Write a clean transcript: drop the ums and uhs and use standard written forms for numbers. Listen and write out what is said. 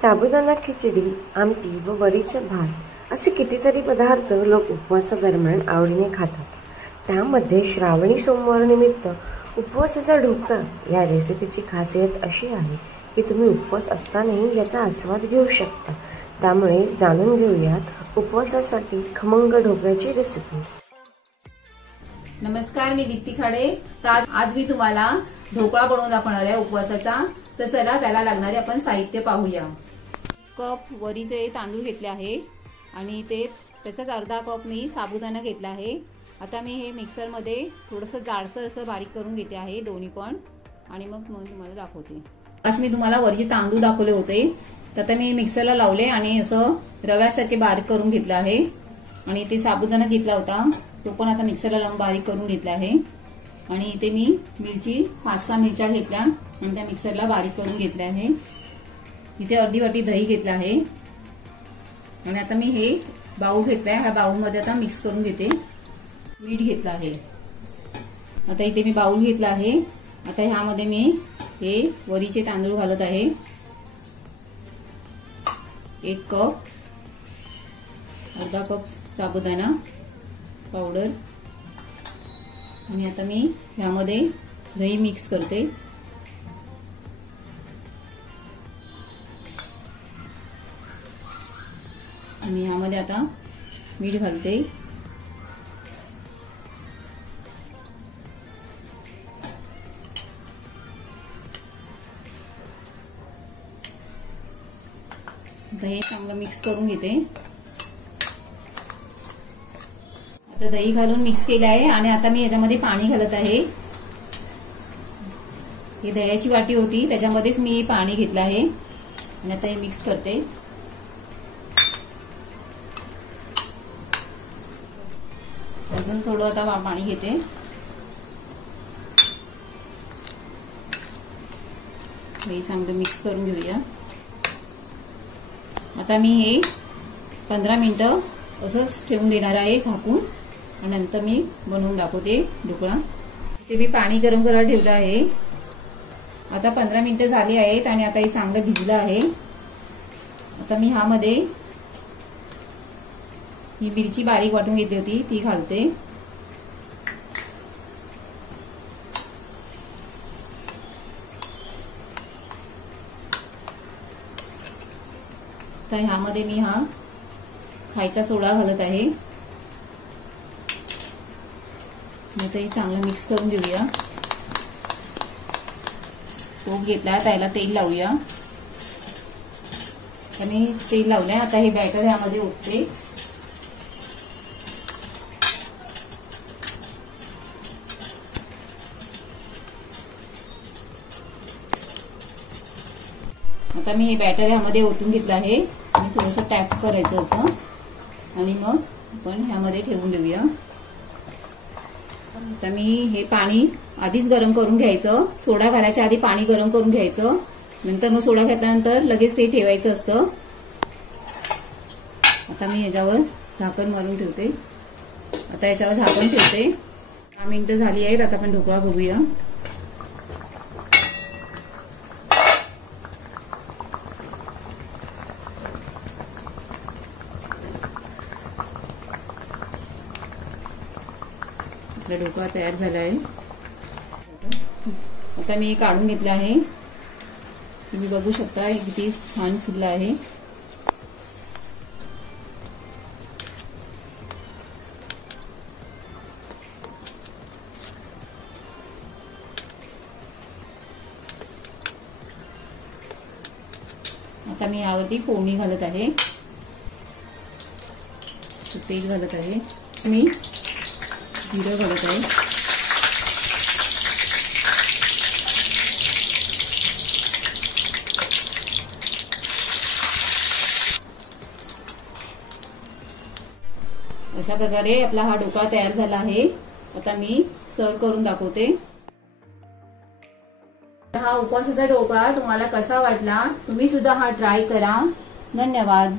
साबुदाणा खिचडी, आमटी व वरीचे भात असे कितीतरी पदार्थ लोक उपवासादरम्यान आवडीने खातात. त्यामध्ये श्रावणी सोमवार निमित्त उपवासाचा ढोकळा या रेसिपीची खासियत अशी आहे की तुम्ही उपवास असतानाही याचा आस्वाद घेऊ शकता. त्यामुळे जाणून घेऊयात उपवासासाठी खमंग ढोकळ्याची रेसिपी. नमस्कार, मी दीप्ती खाडे. आज मी तुम्हाला ढोकळा बनवून दाखवणार आहे उपवासाचा. तर चला त्याला लागणारे आपण साहित्य पाहूया. कप वरीचे तांदूळ घेतले आहे आणि त्याचाच अर्धा कप मी साबुदाणा घेतला आहे. आता मी हे मिक्सरमध्ये थोडंसं जाडसर असं बारीक करून घेते आहे दोन्ही पण, आणि मग तुम्हाला दाखवते. आज मी तुम्हाला वरीचे तांदूळ दाखवले होते, तर आता मी मिक्सरला लावले आणि असं रव्यासारखे बारीक करून घेतलं आहे. आणि ते साबुदाणा घेतला होता तो पण आता मिक्सरला लावून बारीक करून घेतला आहे. आणि इथे मी मिरची 5-6 मिरच्या घेतल्या आणि त्या मिक्सरला बारीक करून घेतल्या आहे. इथे अर्धी वाटी दही घेतला आहे आणि आता मी हे बाउल घेतलाय. ह्या बाउलमध्ये आता मिक्स करून घेते. मीठ घेतलं आहे. आता इथे मी बाउल घेतला आहे. आता ह्यामध्ये मी हे वरीचे तांदूळ घालत आहे. 1 कप, अर्धा कप साबुदाणा पावडर, आणि आता मी ह्यामध्ये दही मिक्स करते. आणि ह्यामध्ये आता मीठ घालते. आता हे चांगलं मिक्स करून घेते. आता दही घालून मिक्स केलं आहे आणि आता मी याच्यामध्ये पाणी घालत आहे. ही दह्याची वाटी होती त्याच्यामध्येच मी पाणी घेतलं आहे आणि आता हे मिक्स करते. अजून थोडं आता पाणी घेते. हे चांगलं मिक्स करून घेऊया. आता मी हे 15 मिनिटं असंच ठेवून देणार आहे झाकून, आणि नंतर मी बनवून दाखवते ढोकळा. इथे मी पाणी गरम करायला ठेवलं आहे. आता 15 मिनिटं झाली आहेत आणि आता हे चांगलं भिजलं आहे. आता मी ह्यामध्ये ही मिरची बारीक वाटून घेतली होती ती घालते. तर ह्यामध्ये मी हा खायचा सोडा घालत आहे. आता हे चांगलं मिक्स करून घेऊया. तूप घेतला, त्याला तेल लावूया. आणि तेल लावलंय. आता हे बॅटर ह्यामध्ये ओतते. आता मी हे बॅटर ह्यामध्ये ओतून घेतलं आहे आणि थोडंसं टॅप करायचं असं, आणि मग आपण ह्यामध्ये ठेवून देऊया. आता मी हे पाणी आधीच गरम करून घ्यायचं. सोडा घालायच्या आधी पाणी गरम करून घ्यायचं, नंतर मग सोडा घातल्यानंतर लगेच ते ठेवायचं असतं. आता मी याच्यावर झाकण मारून ठेवते. आता याच्यावर झाकण ठेवते. 10 मिनिटं झाली आहेत. आता आपण ढोकळा बघूया. आपला ढोकळा तयार झाला आहे. आता मी काढून घेतला आहे. तुम्ही बघू शकता किती छान फुलला आहे. आता मी यावरती फोडणी घालत आहे. तेल घालत आहे. मी जिरं घालत आहे. अशा प्रकारे आपला हा ढोकळा तयार झाला आहे. आता मी सर्व करून दाखवते. हा उपवासाचा ढोकळा तुम्हाला कसा वाटला? तुम्ही सुद्धा हा ट्राय करा. धन्यवाद.